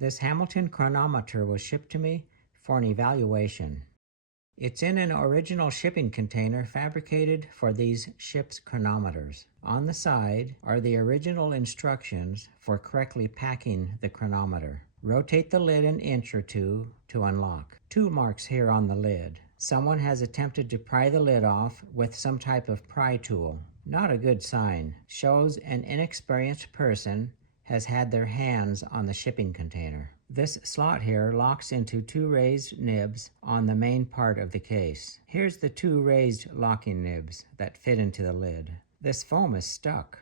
This Hamilton chronometer was shipped to me for an evaluation. It's in an original shipping container fabricated for these ship's chronometers. On the side are the original instructions for correctly packing the chronometer. Rotate the lid an inch or two to unlock. Tool marks here on the lid. Someone has attempted to pry the lid off with some type of pry tool. Not a good sign. Shows an inexperienced person has had their hands on the shipping container. This slot here locks into two raised nibs on the main part of the case. Here's the two raised locking nibs that fit into the lid. This foam is stuck.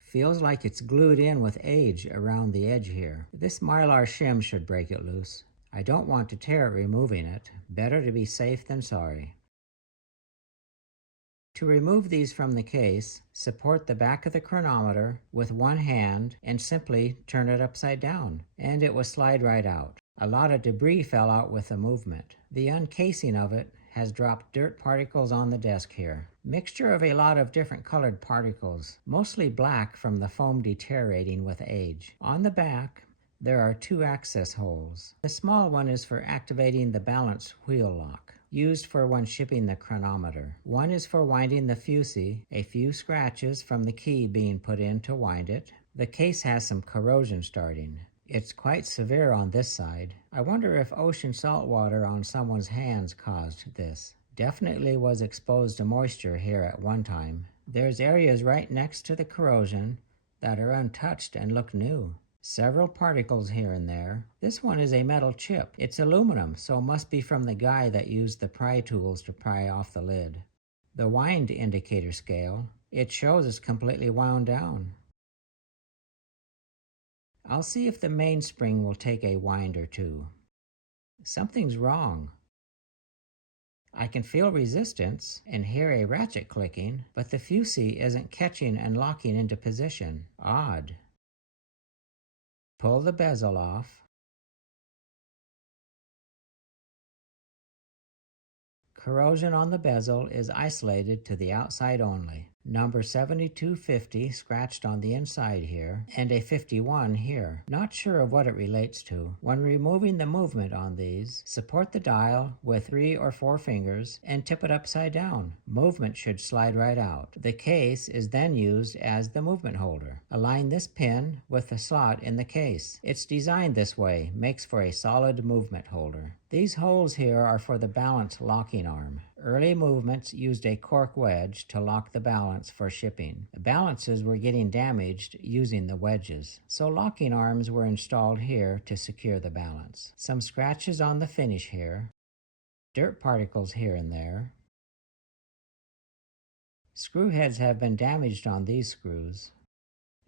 Feels like it's glued in with age around the edge here. This mylar shim should break it loose. I don't want to tear it removing it. Better to be safe than sorry. To remove these from the case, support the back of the chronometer with one hand and simply turn it upside down, and it will slide right out. A lot of debris fell out with the movement. The uncasing of it has dropped dirt particles on the desk here. Mixture of a lot of different colored particles, mostly black from the foam deteriorating with age. On the back, there are two access holes. The small one is for activating the balance wheel lock, used for when shipping the chronometer. One is for winding the fusee, a few scratches from the key being put in to wind it. The case has some corrosion starting. It's quite severe on this side. I wonder if ocean salt water on someone's hands caused this. Definitely was exposed to moisture here at one time. There's areas right next to the corrosion that are untouched and look new. Several particles here and there. This one is a metal chip. It's aluminum, so must be from the guy that used the pry tools to pry off the lid. The wind indicator scale, it shows it's completely wound down. I'll see if the mainspring will take a wind or two. Something's wrong. I can feel resistance and hear a ratchet clicking, but the fusee isn't catching and locking into position. Odd. Pull the bezel off. Corrosion on the bezel is isolated to the outside only. Number 7250 scratched on the inside here, and a 51 here. Not sure of what it relates to. When removing the movement on these, support the dial with 3 or 4 fingers and tip it upside down. Movement should slide right out. The case is then used as the movement holder. Align this pin with the slot in the case. It's designed this way, makes for a solid movement holder. These holes here are for the balance locking arm. Early movements used a cork wedge to lock the balance for shipping. The balances were getting damaged using the wedges, so locking arms were installed here to secure the balance. Some scratches on the finish here, dirt particles here and there. Screw heads have been damaged on these screws.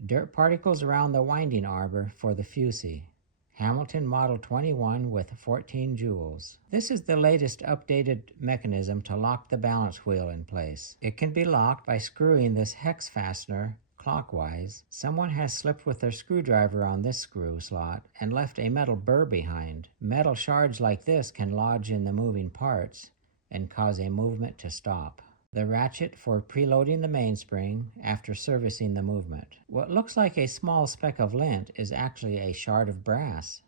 Dirt particles around the winding arbor for the fusee. Hamilton Model 21 with 14 jewels. This is the latest updated mechanism to lock the balance wheel in place. It can be locked by screwing this hex fastener clockwise. Someone has slipped with their screwdriver on this screw slot and left a metal burr behind. Metal shards like this can lodge in the moving parts and cause a movement to stop. The ratchet for preloading the mainspring after servicing the movement. What looks like a small speck of lint is actually a shard of brass.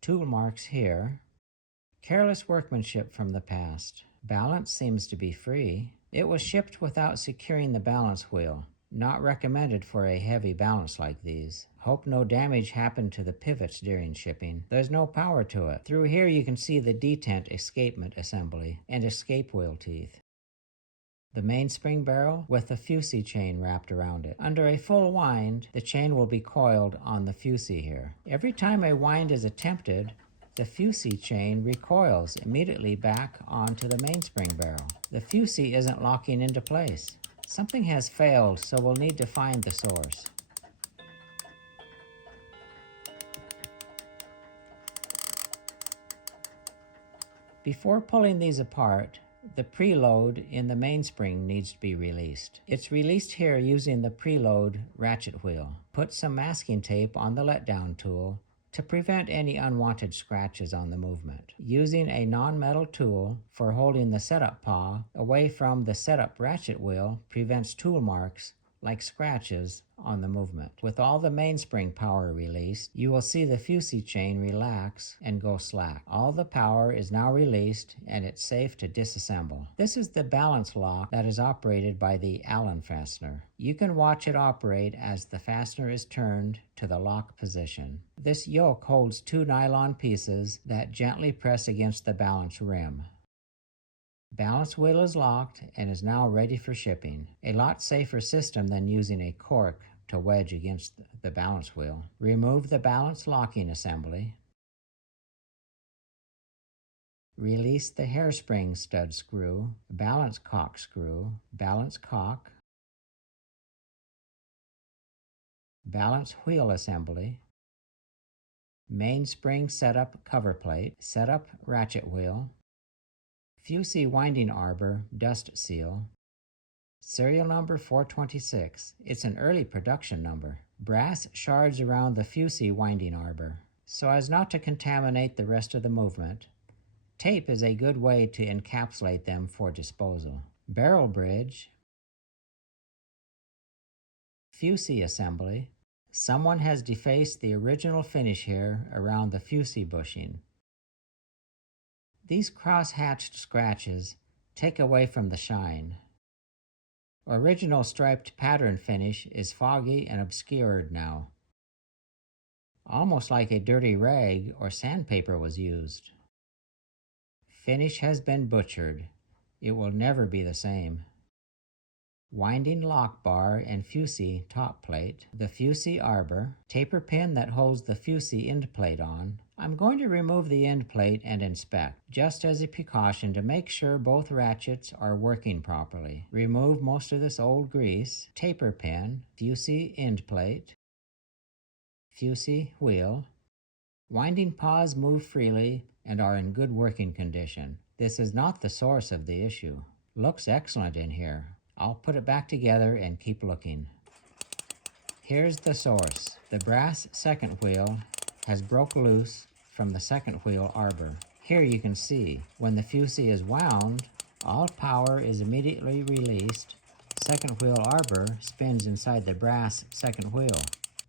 Tool marks here. Careless workmanship from the past. Balance seems to be free. It was shipped without securing the balance wheel. Not recommended for a heavy balance like these. Hope no damage happened to the pivots during shipping. There's no power to it. Through here you can see the detent escapement assembly and escape wheel teeth. The mainspring barrel with the fusee chain wrapped around it. Under a full wind, the chain will be coiled on the fusee here. Every time a wind is attempted, the fusee chain recoils immediately back onto the mainspring barrel. The fusee isn't locking into place. Something has failed, so we'll need to find the source. Before pulling these apart, the preload in the mainspring needs to be released. It's released here using the preload ratchet wheel. Put some masking tape on the letdown tool to prevent any unwanted scratches on the movement. Using a non-metal tool for holding the setup paw away from the setup ratchet wheel prevents tool marks like scratches on the movement. With all the mainspring power released, you will see the fusee chain relax and go slack. All the power is now released and it's safe to disassemble. This is the balance lock that is operated by the Allen fastener. You can watch it operate as the fastener is turned to the lock position. This yoke holds 2 nylon pieces that gently press against the balance rim. Balance wheel is locked and is now ready for shipping. A lot safer system than using a cork to wedge against the balance wheel. Remove the balance locking assembly. Release the hairspring stud screw, balance cock screw, balance cock, balance wheel assembly, mainspring setup cover plate, setup ratchet wheel, fusee winding arbor dust seal, serial number 426. It's an early production number. Brass shards around the fusee winding arbor. So as not to contaminate the rest of the movement, tape is a good way to encapsulate them for disposal. Barrel bridge, fusee assembly. Someone has defaced the original finish here around the fusee bushing. These cross-hatched scratches take away from the shine. Original striped pattern finish is foggy and obscured now, almost like a dirty rag or sandpaper was used. Finish has been butchered. It will never be the same. Winding lock bar and fusee top plate, the fusee arbor, taper pin that holds the fusee end plate on. I'm going to remove the end plate and inspect, just as a precaution to make sure both ratchets are working properly. Remove most of this old grease, taper pin, fusee end plate, fusee wheel. Winding paws move freely and are in good working condition. This is not the source of the issue. Looks excellent in here. I'll put it back together and keep looking. Here's the source. The brass second wheel has broke loose from the second wheel arbor. Here you can see, when the fusee is wound, all power is immediately released. Second wheel arbor spins inside the brass second wheel.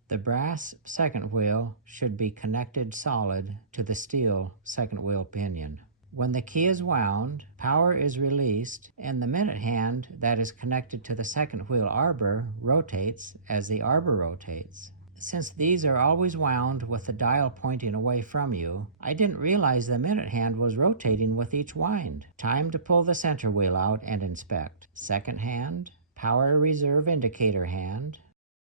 The brass second wheel should be connected solid to the steel second wheel pinion. When the key is wound, power is released, and the minute hand that is connected to the second wheel arbor rotates as the arbor rotates. Since these are always wound with the dial pointing away from you, I didn't realize the minute hand was rotating with each wind. Time to pull the center wheel out and inspect. Second hand, power reserve indicator hand,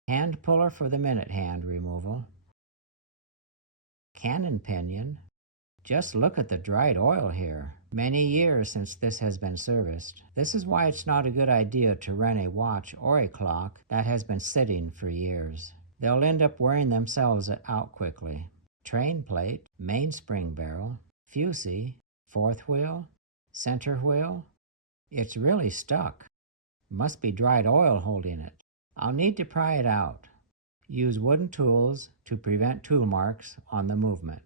hand puller for the minute hand removal, cannon pinion. Just look at the dried oil here. Many years since this has been serviced. This is why it's not a good idea to run a watch or a clock that has been sitting for years. They'll end up wearing themselves out quickly. Train plate, mainspring barrel, fusee, fourth wheel, center wheel. It's really stuck. Must be dried oil holding it. I'll need to pry it out. Use wooden tools to prevent tool marks on the movement.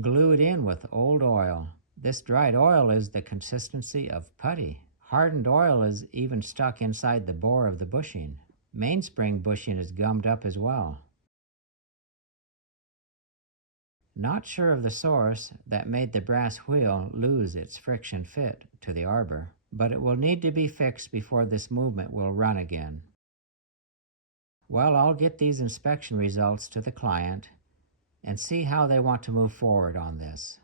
Glue it in with old oil. This dried oil is the consistency of putty. Hardened oil is even stuck inside the bore of the bushing. Mainspring bushing is gummed up as well. Not sure of the source that made the brass wheel lose its friction fit to the arbor, but it will need to be fixed before this movement will run again. Well, I'll get these inspection results to the client and see how they want to move forward on this.